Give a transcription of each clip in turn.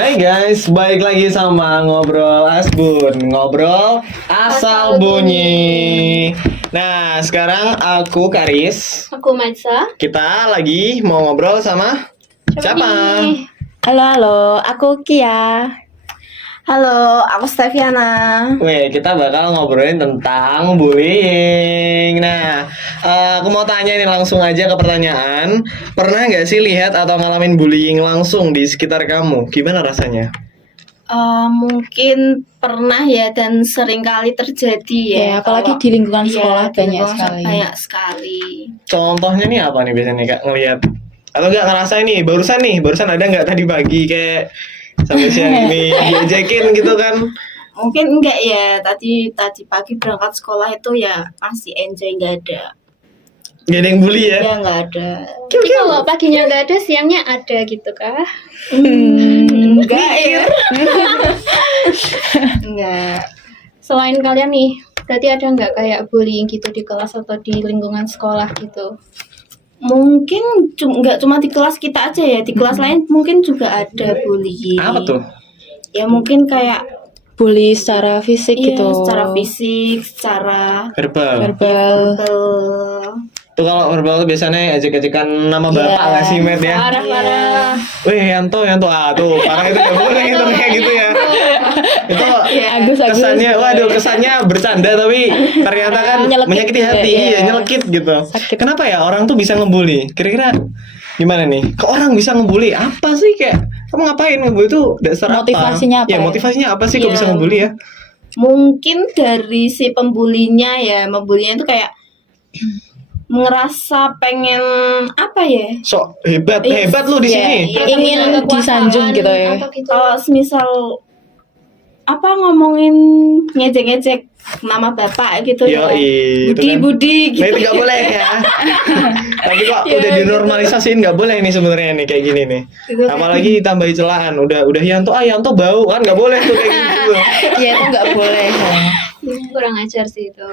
Hai guys, balik lagi sama Ngobrol Asbun, Ngobrol Asal Bunyi. Nah, sekarang aku Karis. Aku Maisa. Kita lagi mau ngobrol sama siapa? nih? Halo, aku Kia. Halo, aku Steviana. Weh, kita bakal ngobrolin tentang bullying. Nah, aku mau tanya nih langsung aja ke pertanyaan. Pernah nggak sih lihat atau ngalamin bullying langsung di sekitar kamu? Gimana rasanya? Mungkin pernah ya dan sering kali terjadi ya. Ya, apalagi di lingkungan sekolah di banyak lingkungan sekali. Banyak sekali. Contohnya nih apa nih biasanya Kak ngelihat? Atau nggak ngerasain nih, barusan ada nggak tadi pagi kayak sampai siang ini diajakin gitu kan? Mungkin enggak ya. Tadi pagi berangkat sekolah itu ya masih enjoy, nggak ada. Gak ada yang bully ya? Ya nggak ada. Tapi kalau paginya nggak ada, siangnya ada gitu kah? Enggak ya. Enggak. Selain kalian nih, berarti ada nggak kayak bullying gitu di kelas atau di lingkungan sekolah gitu? Mungkin nggak cuma di kelas kita aja ya, di kelas lain mungkin juga ada bullying. Apa tuh? Ya mungkin kayak Bully secara fisik iya, gitu. secara fisik, secara Verbal. Verbal. Tuh kalau verbal tuh biasanya ejek-ejekan nama Iya. bapak nggak sih Met ya? Parah-parah. Wih Yanto, ah tuh parah itu nggak boleh itu kayak gitu ya. Itu Agus. kesannya, waduh kesannya bercanda tapi ternyata kan Nyelekit menyakiti juga, hati, iya. iya nyelekit gitu. Sakit. Kenapa ya orang tuh bisa ngebully? Kira-kira gimana nih? Kok orang bisa ngebully? Apa sih kayak kamu ngapain ngebully tuh dasar Motivasinya apa Ya ya? motivasinya apa sih kok Iya. bisa ngebully ya? mungkin dari si pembulinya ya, membulinya itu kayak ngerasa pengen apa ya? Sok hebat Iya, lu di iya, sini. iya. Ingin disanjung gitu ya. Atau gitu. Kalau semisal apa ngomongin ngejek-ngejek nama bapak gitu ya. Yoi, itu kan. Budi Nah gitu. itu nggak boleh ya. Tapi kok Ya, udah dinormalisasiin nggak boleh nih sebenarnya nih kayak gini nih. Gitu kan. Apalagi ditambahi celaan. Udah Yanto bau kan nggak boleh tuh kayak gitu. Iya, itu nggak boleh. Kurang ajar sih itu.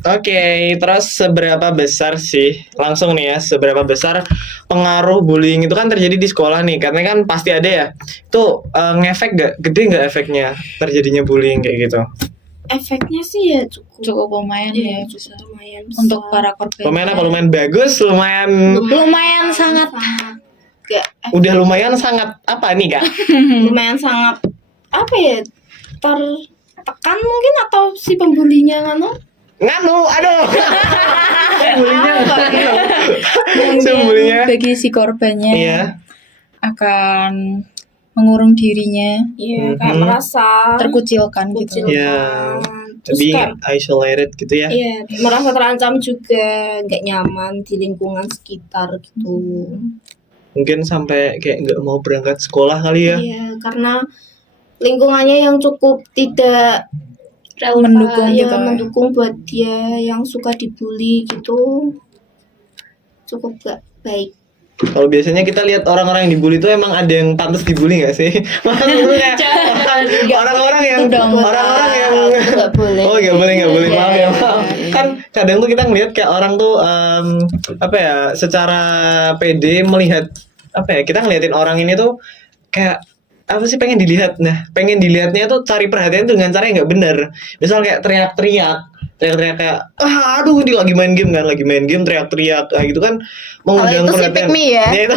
Oke, terus seberapa besar sih langsung nih ya seberapa besar pengaruh bullying itu kan terjadi di sekolah nih karena kan pasti ada ya. Itu ngefek gede nggak efeknya terjadinya bullying kayak gitu? Efeknya sih ya Cukup lumayan Iya, ya bisa. lumayan Untuk besar. para korban. Lumayan apa lumayan bagus, lumayan Lumayan sangat. Gak, udah lumayan sangat apa nih Kak? lumayan sangat apa ya, tertekan mungkin atau si pembulinya Nganu, aduh. Bulinya. Mungkin bagi si korbannya Iya. akan mengurung dirinya, ya kayak Mhm. merasa terkucilkan gitu. terkucilkan. Iya. Terus Being kayak isolated gitu ya. iya, merasa terancam juga, nggak nyaman di lingkungan sekitar gitu. Mungkin sampai kayak nggak mau berangkat sekolah kali ya. Iya, karena lingkungannya yang cukup tidak Mendukung ya, gitu. mendukung buat dia yang suka dibully gitu, cukup gak baik. Kalau biasanya kita lihat orang-orang yang dibully itu emang ada yang pantas dibully nggak sih? Maksudnya orang-orang yang Itu dong. orang-orang yang Nggak boleh. Oh nggak boleh maaf ya Iya. maaf. Kan kadang tuh kita ngelihat kayak orang tuh apa ya secara pede melihat apa ya kita ngeliatin orang ini tuh kayak apa sih pengen dilihat. Nah pengen dilihatnya tuh cari perhatian tuh dengan cara yang nggak benar. Misal kayak teriak-teriak kayak aduh ini lagi main game teriak-teriak gitu kan mengundang itu sih perhatian. pick me ya. Itu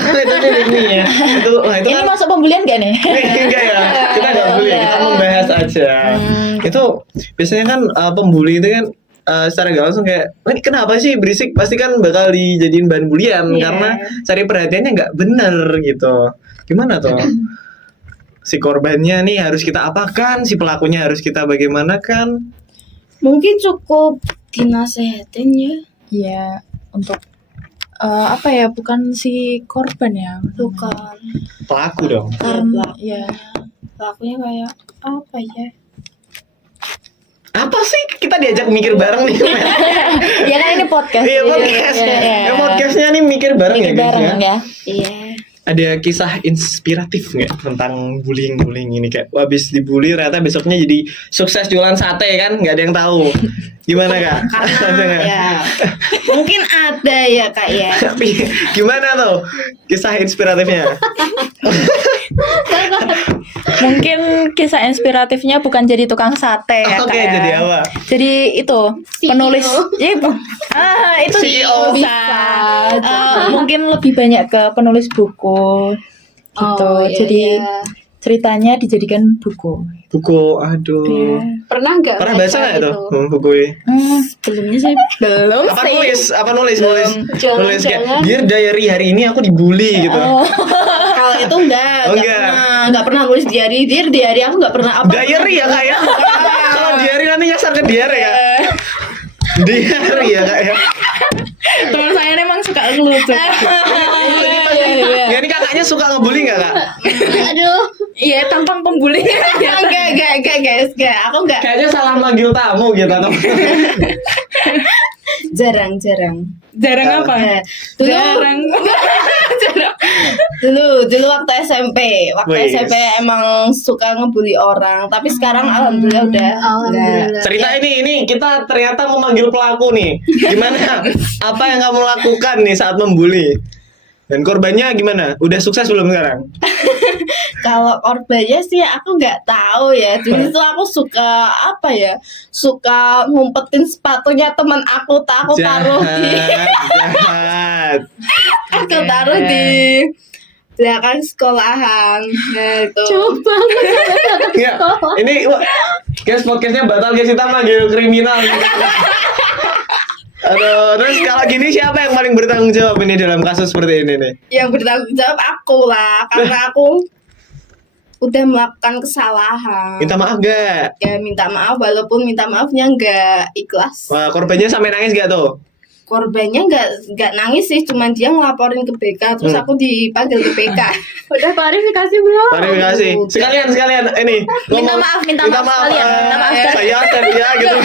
pick me ya. Itu Ini kan masuk pembulian gak nih? enggak ya. Kita nggak bully, kita membahas aja. Itu biasanya kan pembuli itu kan secara gak langsung kayak, ini kenapa sih berisik? Pasti kan bakal dijadiin bahan bulian Iya. karena cari perhatiannya nggak bener gitu. Gimana tuh? Si korbannya nih harus kita apakan, si pelakunya harus kita bagaimanakan? Mungkin cukup dinasehatin ya, Iya, untuk apa ya? Bukan si korban ya. bukan Pelaku dong. Karena ya pelakunya kayak apa ya? Apa sih kita diajak mikir bareng nih? ya kan ini podcast. Iya podcast. Iya. Ya podcastnya nih mikir bareng Mikir ya guys bareng ya. ya. Iya. Ada kisah inspiratif nggak tentang bullying ini kayak habis dibully ternyata besoknya jadi sukses jualan sate kan nggak ada yang tahu gimana Kak? Ada Karena nggak? ya mungkin ada ya Kak ya. Tapi gimana tuh kisah inspiratifnya? Mungkin kisah inspiratifnya bukan jadi tukang sate ya, Oke, Kak, ya. jadi apa? Jadi itu penulis. Itu CEO. bisa. Mungkin lebih banyak ke penulis buku gitu. Oh, iya, Jadi iya. ceritanya dijadikan buku. Buku, aduh. Pernah nggak Pernah baca nggak itu buku ini? Sebelumnya sih belum Apa sih. nulis? Apa nulis? Nulis Jangan-jangan. kayak Dear Diary, hari ini aku dibully gitu. Kalau itu Oh, enggak. enggak pernah nulis diary, diary aku enggak pernah apa. Diary ya kak ya? Kalau diary nanti nyasar ke diary ya? Diary ya kak ya? Teman saya memang suka ngelucu. Ya ini kakaknya suka ngebully nggak kak? Aduh. Iya, tampang pembuli. Enggak guys, enggak. Aku enggak Kayaknya salah manggil tamu gitu atau? jarang. Jarang apa? Dulu Jarang. dulu waktu SMP. Wih. SMP emang suka ngebully orang, tapi sekarang alhamdulillah udah Alhamdulillah. enggak. Cerita ini kita ternyata memanggil pelaku nih. Gimana? Apa yang kamu lakukan nih saat membuli? Dan korbannya gimana? Udah sukses belum sekarang? Kalau korbannya sih aku nggak tahu ya. Dulu tuh aku suka apa ya? Suka ngumpetin sepatunya teman aku, aku taruh di Jahat. aku taruh di belakang sekolahan. Nah, itu. Coba. Ya, ini guys podcastnya batal guys, kita manggil kriminal. Aduh, terus kalau gini siapa yang paling bertanggung jawab ini dalam kasus seperti ini nih? Yang bertanggung jawab aku lah, karena aku udah melakukan kesalahan. Minta maaf gak? Ya minta maaf, walaupun minta maafnya nggak ikhlas. Wah, korbannya sampai nangis gak tuh? Korbannya nggak nangis sih, cuman dia ngelaporin ke BK, terus aku dipanggil ke BK. Udah klarifikasi belum? Klarifikasi. Sekalian ini. Minta maaf sekalian. Minta maaf sekalian. Saya Stevia gitu.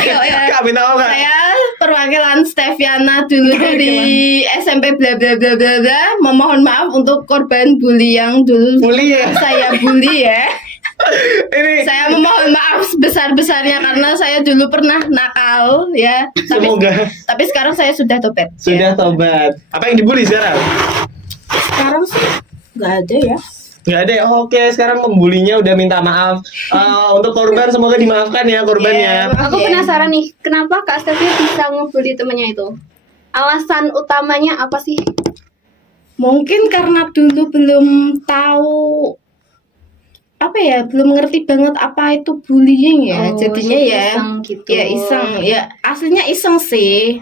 Kak minta maaf Kak. Saya perwakilan Steviana dulu dari SMP bla bla bla bla bla, memohon maaf untuk korban bully yang dulu Bully ya? saya bully ya. Ini Saya memohon maaf sebesar-besarnya karena saya dulu pernah nakal ya. semoga Tapi sekarang saya sudah tobat. sudah tobat. Apa yang dibully sekarang? Sekarang sih nggak ada ya. Nggak ada ya. Oke, sekarang pembulinya udah minta maaf. Untuk korban semoga dimaafkan ya korbannya. Iya. Aku penasaran nih, kenapa Kak Stevia bisa ngebully temennya itu? Alasan utamanya apa sih? Mungkin karena dulu belum tahu apa ya, belum ngerti banget apa itu bullying ya. Oh, Jadinya jadi ya iseng gitu. ya iseng ya, aslinya iseng sih.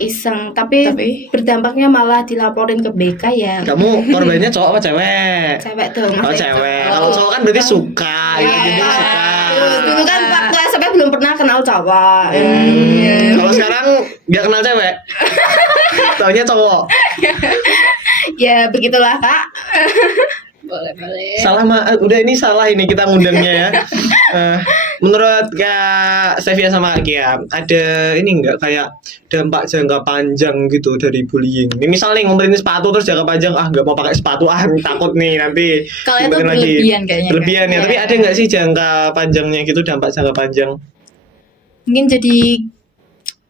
Iseng, tapi berdampaknya malah dilaporin ke BK ya. Kamu korbannya cowok apa cewek? Cewek dong. Oh cewek. Kalau cowok kan berarti suka gitu. Jadi suka. Dulu kan waktu SMP belum pernah kenal cowok. Kalau sekarang nggak kenal cewek. Taunya cowok. Ya begitulah Kak. Boleh. Salah udah ini salah ini kita ngundangnya ya. Menurut Kak Stevia sama Kak Kia, ada ini nggak kayak dampak jangka panjang gitu dari bullying? Ini misalnya ngomongin sepatu terus jangka panjang nggak mau pakai sepatu takut nih nanti. Kalau itu ngumpetin berlebihan kayaknya. Berlebihan ya. Tapi ada nggak sih jangka panjangnya gitu, dampak jangka panjang? Mungkin jadi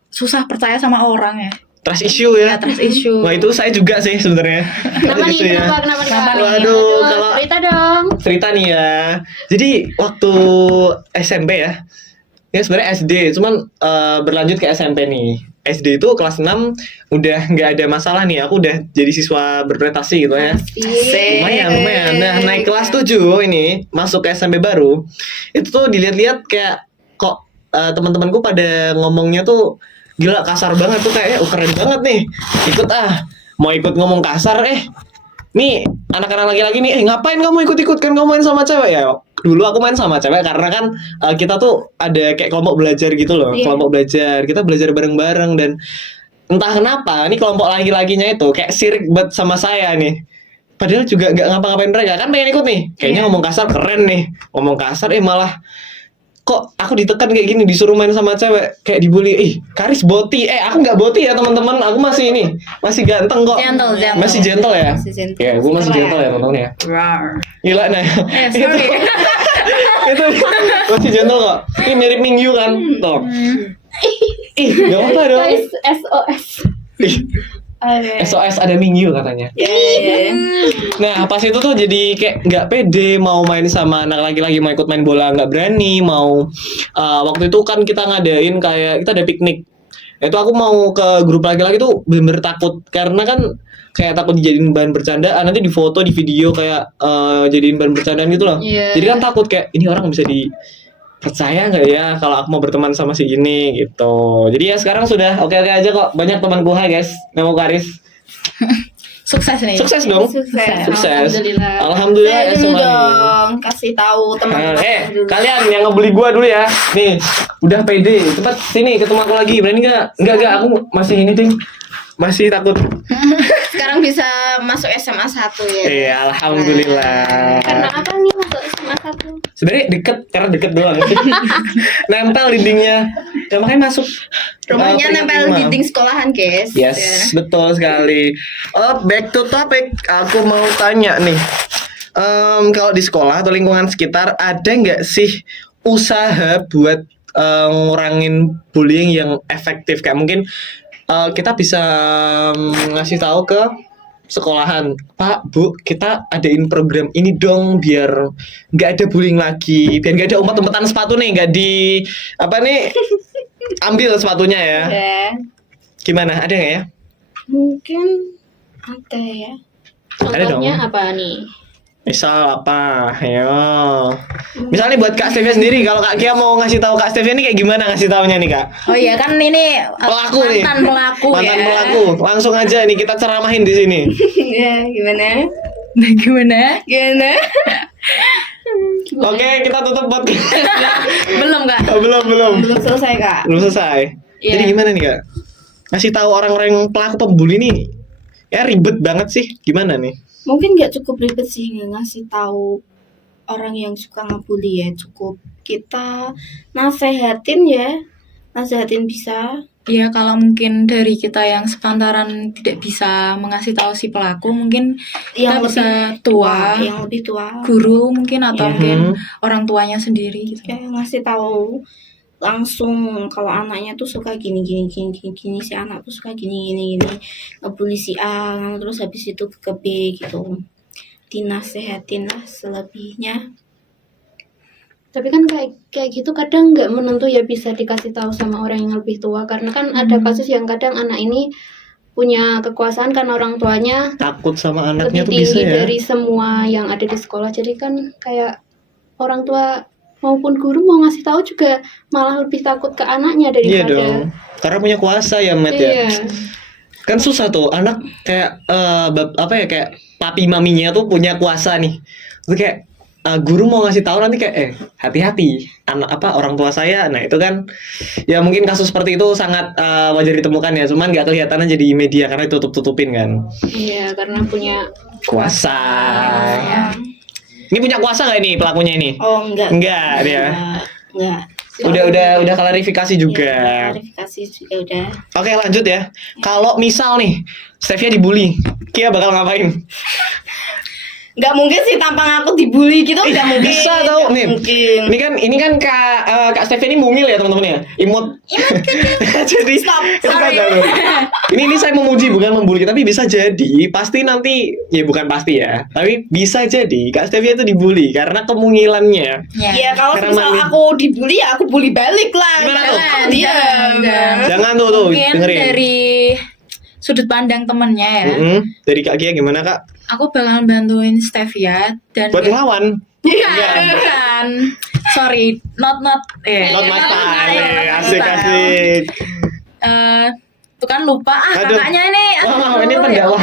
susah percaya sama orang ya. Trust issue ya. Trust issue. Wah itu saya juga sih sebenarnya. Kenapa nih? Itu ya. Kenapa nih? Kenapa nih? Waduh, kalau Cerita dong. cerita nih ya. Jadi waktu SMP ya sebenarnya SD, cuman berlanjut ke SMP nih. SD itu kelas 6 udah nggak ada masalah nih. Aku udah jadi siswa berprestasi gitu ya. Lumayan. Nah, naik kelas 7 ini masuk ke SMP baru. Itu tuh dilihat-lihat kayak kok teman-temanku pada ngomongnya tuh gila kasar banget tuh, kayak keren banget nih. Mau ikut ngomong kasar nih anak-anak laki-laki nih ngapain kamu ikut-ikut, kan kamu main sama cewek ya. Dulu aku main sama cewek karena kan kita tuh ada kayak kelompok belajar gitu loh. Kelompok belajar, kita belajar bareng-bareng. Dan entah kenapa nih kelompok laki-lakinya itu kayak sirik banget sama saya nih. Padahal juga gak ngapa-ngapain, mereka kan pengen ikut nih. Kayaknya ngomong kasar keren nih. Ngomong kasar malah kok aku ditekan kayak gini, disuruh main sama cewek, kayak dibully. Karis boti. Aku nggak boti ya teman-teman, aku masih masih ganteng kok. Gentle. Masih gentle ya. Masih gentle. Ya, gue masih gentle ya teman-teman ya. Gila nah. Sorry. itu masih gentle kok. Ini mirip Mingyu kan, tuh. Gak apa-apa dong. Guys, SOS. Oke. SOS ada Mingyu katanya. Ya. Nah pas itu tuh jadi kayak nggak pede mau main sama anak laki-laki, mau ikut main bola nggak berani, mau waktu itu kan kita ngadain kayak kita ada piknik. Itu aku mau ke grup laki-laki tuh bener-bener takut karena kan kayak takut dijadiin bahan bercandaan, nanti di foto di video kayak jadiin bahan bercandaan gitu loh. Iya. Jadi kan takut kayak ini orang bisa dipercaya nggak ya kalau aku mau berteman sama si ini gitu. Jadi ya sekarang sudah oke-oke aja kok. Banyak temanku, hai guys, nama Karis. Sukses nih. Sukses dong. Sukses. Sukses. Alhamdulillah. Alhamdulillah Saya ya dulu semuanya. dong, kasih tahu teman-teman dulu. Kalian yang ngebeli gua dulu ya. Nih, udah pede. Cepat sini ketemu aku lagi. Berani nggak? Enggak, aku masih ini, Ting. Masih takut. Sekarang bisa masuk SMA 1 ya. Iya, alhamdulillah. Karena apa nih masuk SMA 1? Sebenarnya deket, karena deket doang. Nempel dindingnya. Ya makanya masuk. Rumahnya peringkat nempel 5. dinding sekolahan, guys. Yes, betul sekali. Back to topic. Aku mau tanya nih. Kalau di sekolah atau lingkungan sekitar ada nggak sih usaha buat ngurangin bullying yang efektif? Kayak mungkin kita bisa ngasih tahu ke sekolahan, Pak, Bu, kita adain program ini dong biar nggak ada bullying lagi, biar nggak ada umpet-umpetan sepatu nih, nggak di apa nih ambil sepatunya ya. Ya. Gimana? Ada nggak ya? Mungkin ada ya. Ada dong. Contohnya apa nih? Misal apa? Ayo. Misalnya buat Kak Stevia sendiri, kalau Kak Kia mau ngasih tahu Kak Stevia ini kayak gimana ngasih taunya nih, Kak? Oh iya kan ini Pelaku nih. mantan pelaku Mantan ya. pelaku. Langsung aja nih kita ceramahin di sini. Ya, gimana? Gimana? Gimana? Oke, kita tutup podcastnya. Belum Kak. Belum. Belum selesai, Kak. Belum selesai. Iya. Jadi gimana nih, Kak? Ngasih tahu orang-orang yang pelaku pembuli nih. Ya ribet banget sih. Gimana nih? Mungkin nggak cukup ribet sih ngasih tahu orang yang suka ngebully ya. Cukup kita nasehatin ya. Nasehatin bisa. Ya kalau mungkin dari kita yang sepantaran tidak bisa mengasih tahu si pelaku, mungkin kita Yang bisa lebih tua, Yang lebih tua. guru mungkin atau Iya. mungkin orang tuanya sendiri gitu. Ya, ngasih tahu langsung kalau anaknya tuh suka gini si anak tuh suka gini ngebully si A terus habis itu ke B gitu, dinasehatin lah selebihnya. Tapi kan kayak gitu kadang nggak menentu ya bisa dikasih tahu sama orang yang lebih tua karena kan ada kasus yang kadang anak ini punya kekuasaan karena orang tuanya Takut sama anaknya lebih tuh bisa tinggi ya. dari semua yang ada di sekolah. Jadi kan kayak orang tua maupun guru mau ngasih tahu juga malah lebih takut ke anaknya Iya daripada dong. Karena punya kuasa ya, Matt ya. Iya. Kan susah tuh anak kayak apa ya kayak papi maminya tuh punya kuasa nih. Itu kayak guru mau ngasih tahu nanti kayak hati-hati anak apa orang tua saya. Nah itu kan ya mungkin kasus seperti itu sangat wajar ditemukan ya, cuman nggak kelihatan aja di media karena ditutup-tutupin kan Iya, karena punya kuasa. Ya. Ini punya kuasa nggak ini pelakunya ini? Oh enggak Dia. enggak Udah klarifikasi juga. Ya, klarifikasi juga udah. Oke lanjut ya. Kalau misal nih Stevia dibully, Kia bakal ngapain? Nggak mungkin sih tampang aku dibully gitu, nggak mungkin. Bisa tau Nggak nih. mungkin. Ini kan Kak Stevia ini mungil ya teman-teman ya. Imut. Jadi Sorry. ini saya memuji bukan membuli, tapi bisa jadi pasti nanti ya bukan pasti ya, tapi bisa jadi Kak Stevia itu dibully karena kemungilannya. Ya kalau Karena misal mandi. aku dibully ya aku bully balik lah. Gimana tuh? Jangan, diam. Jangan tuh Mungkin dengerin. dari sudut pandang temennya ya. Dari Kak Kia gimana Kak? Aku bakal bantuin Stevia dan Buat ngelawan. bukan. Sorry, not Not my style. Asik. Itu kan lupa Aduh. kakaknya ini. Wow, ini Aduh, pendakwah. ya Allah.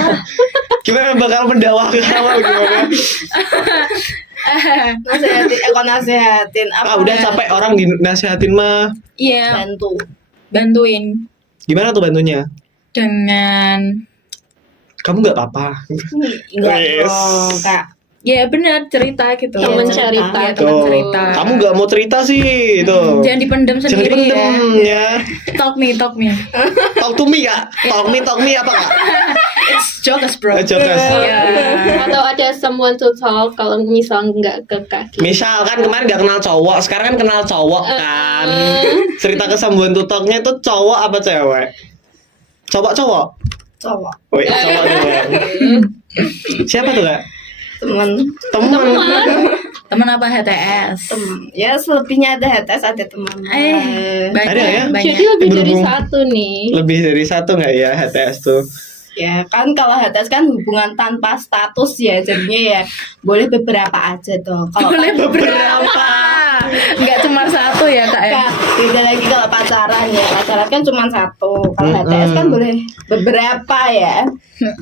Gimana bakal mendakwahkan awal gimana? Nasehatin apa? Udah capek orang dinasihatin mah. Iya, bantuin. bantuin Gimana tuh bantunya? dengan Kamu nggak apa-apa. Enggak Yes. dong, Kak. ya benar cerita gitu. Iya, teman cerita. cerita. Iya, teman cerita. Kamu nggak mau cerita sih itu. Jangan dipendam Jangan sendiri dipendem ya. ya. Talk me. Talk to me Kak. Talk me apa Kak? It's jokes bro. Jokas. Iya. Atau ada someone to talk kalau misal nggak ke kaki. Misal kan kemarin nggak kenal cowok, sekarang kan kenal cowok kan. Cerita kesembuhan tutoknya itu cowok apa cewek? Cowok. cowok Woi, cowok doang. Siapa tuh kak? teman Temen. Teman apa HTS? ya selebihnya ada HTS ada teman Banyak Ada ya? banyak. Jadi lebih dari Berhubung. satu nih. Lebih dari satu nggak ya HTS tuh? ya kan kalau HTS kan hubungan tanpa status ya jadinya ya boleh beberapa aja dong kalau Boleh beberapa. Enggak cuma satu ya kak ya. Kak, beda lagi kalau pacaran ya pacaran kan cuma satu kalau HTS kan boleh beberapa ya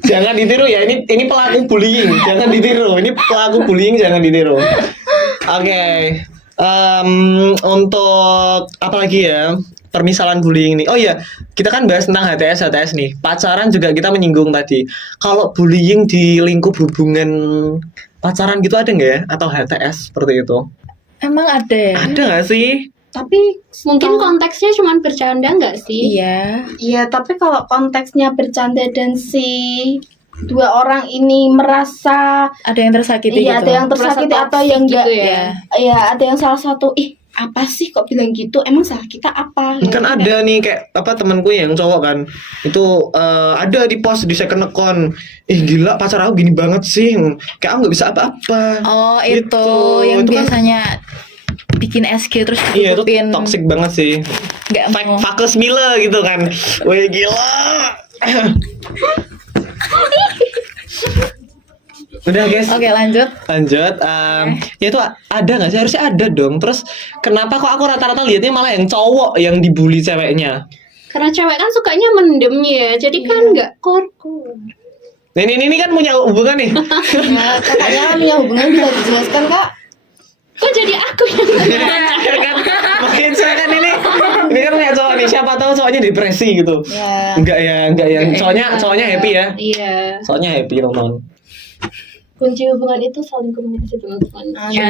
Jangan ditiru ya. Ini pelaku bullying. Jangan ditiru. Ini pelaku bullying jangan ditiru. Oke. Untuk apa lagi ya? Permisalan bullying nih. Oh iya, kita kan bahas tentang HTS nih. Pacaran juga kita menyinggung tadi. Kalau bullying di lingkup hubungan pacaran gitu ada nggak ya? Atau HTS seperti itu? Emang ada ya? Ada nggak sih? tapi Mungkin konteksnya cuma bercanda nggak sih? Iya. iya tapi kalau konteksnya bercanda dan si dua orang ini merasa Ada yang tersakiti iya gitu. ada yang tersakiti Merasa atau yang toxic enggak gitu ya? Iya. ya ada yang salah satu apa sih kok bilang gitu emang salah kita apa Kan ada nih kayak apa temanku yang cowok kan itu ada di post di second account gila pacar aku gini banget sih kayak aku nggak bisa apa-apa. Oh Gitu. itu yang Itu kan- biasanya bikin SG terus Iya itu ditutupin. toxic banget sih. Nggak mau. Fakus Mila gitu kan. Wih gila. Udah guys. Oke lanjut. Lanjut. Ya itu ada nggak sih? Harusnya ada dong. Terus kenapa kok aku rata-rata lihatnya malah yang cowok yang dibully ceweknya? Karena cewek kan sukanya mendem ya, jadi kan nggak korko. Nah, ini kan punya hubungan nih. ya, kakaknya kan punya hubungan bisa dijelaskan kak Kok jadi aku yang Kan makin cewek kan ini kan punya cowok nih. Siapa tahu cowoknya depresi gitu. ya Enggak ya. Cowoknya happy ya. Iya. Soalnya happy teman-teman. Kunci hubungan itu saling komunikasi teman-teman. Iya,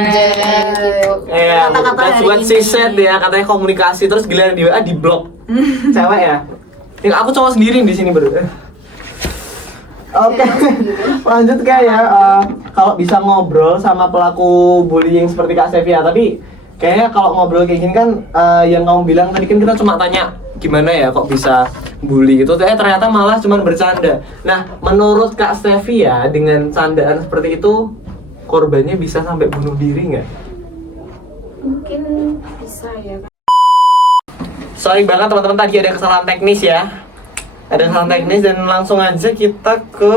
Kata-kata that's hari what she ini. said ya, katanya komunikasi terus giliran di WA di blok. Cewek ya. Ini aku cowok sendiri di sini baru. Oke, lanjut Kak ya. Kalau bisa ngobrol sama pelaku bullying seperti Kak Sevia, tapi kayaknya kalau ngobrol kayak gini kan yang kamu bilang tadi kan kita cuma tanya gimana ya kok bisa bully gitu, ternyata malah cuma bercanda. Nah, menurut Kak Sevia dengan candaan seperti itu korbannya bisa sampai bunuh diri nggak? mungkin bisa ya Sorry banget teman-teman, tadi ada kesalahan teknis ya. Ada kesalahan teknis dan langsung aja kita ke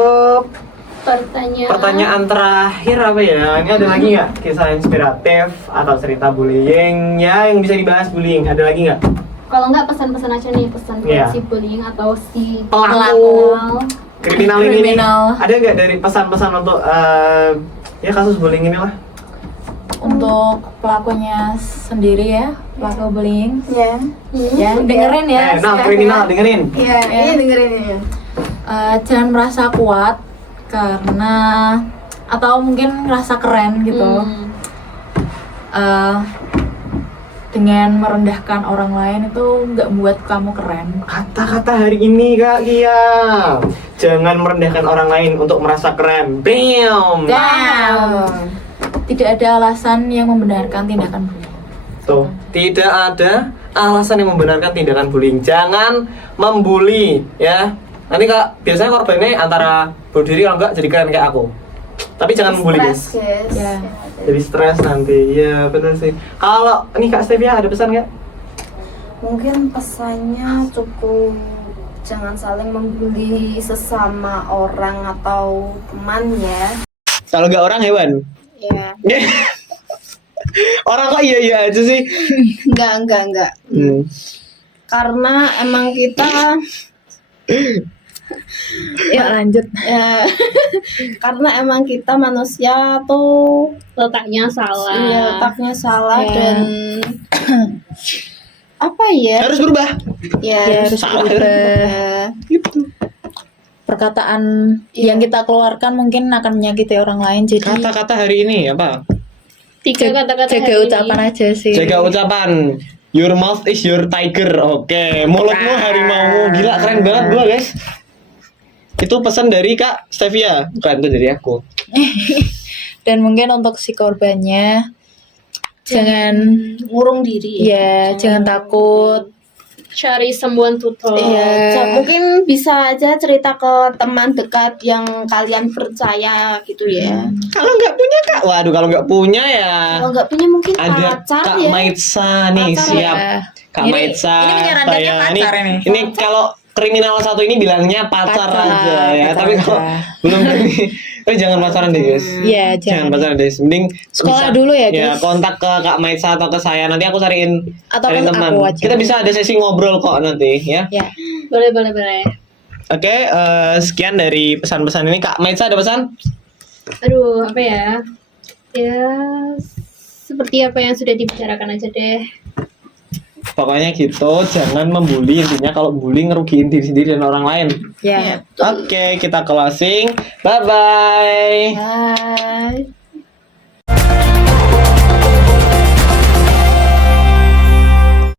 pertanyaan terakhir apa ya? Ini ada lagi nggak kisah inspiratif atau cerita bullying ya yang bisa dibahas bullying? Ada lagi nggak? Kalau nggak pesan-pesan aja nih, pesan buat Iya. si bullying atau si Pelaku kriminal ini nih. Kriminal. Ada nggak dari pesan-pesan untuk ya kasus bullying ini lah? Untuk pelakunya sendiri ya, pelaku bullying. ya Ya, dengerin ya. Nah, kriminal dengerin. ya ini dengerin ini Jangan merasa kuat karena atau mungkin ngerasa keren gitu. Dengan merendahkan orang lain itu nggak buat kamu keren. Kata-kata hari ini Kak Kia. Jangan merendahkan orang lain untuk merasa keren. Bam. Tidak ada alasan yang membenarkan tindakan bullying. Tuh, tidak ada alasan yang membenarkan tindakan bullying. Jangan membuli ya. Nanti Kak, biasanya korbannya antara bunuh diri kalau enggak jadi keren kayak aku. Tapi jangan membuli guys. guys Ya. Jadi stres nanti. Iya, benar sih. Kalau ini Kak Stevia ada pesan nggak? mungkin pesannya cukup jangan saling membuli sesama orang atau teman ya Kalau nggak orang hewan. ya Orang kok iya aja sih. enggak karena emang kita Ya lanjut. ya, karena emang kita manusia tuh letaknya salah. iya, letaknya salah Ya. dan apa ya Harus berubah. ya Harus salah. ya. Gitu. Perkataan yang kita keluarkan mungkin akan menyakiti orang lain. Jadi Kata-kata hari ini apa? Tiga kata-kata jaga hari ucapan ini. aja sih. Jaga ucapan. Your mouth is your tiger. Oke, mulutmu harimaumu. Gila keren banget gua, guys. Itu pesan dari Kak Stevia, bukan itu dari aku. Dan mungkin untuk si korbannya jangan ngurung diri ya jangan takut cari someone to talk. Iya. Mungkin bisa aja cerita ke teman dekat yang kalian percaya gitu ya. Kalau nggak punya Kak, waduh kalau nggak punya ya Kalau nggak punya mungkin ada pacar Kak ya. Maitsa nih, Pacar siap. ya. Kak Ini- Maitsa. ini menyarankannya saya- pacar ini. Ini kalau kriminal satu ini bilangnya pacar aja ya, pacar tapi kalau aja. belum ini, jangan pacaran deh guys. Iya, Jangan jangan. pacaran deh, mending Sekolah dulu ya, guys. kontak ke Kak Maitsa atau ke saya, nanti aku cariin Atau cariin ke teman. aku aja. Kita bisa ada sesi ngobrol kok nanti ya. Ya. Boleh. Oke, sekian dari pesan-pesan ini. Kak Maitsa ada pesan? Aduh, apa ya? Ya, seperti apa yang sudah dibicarakan aja deh. Pokoknya gitu, jangan membuli. Intinya kalau bully ngerugiin diri sendiri dan orang lain. Ya. Oke, kita closing. Bye bye. Bye.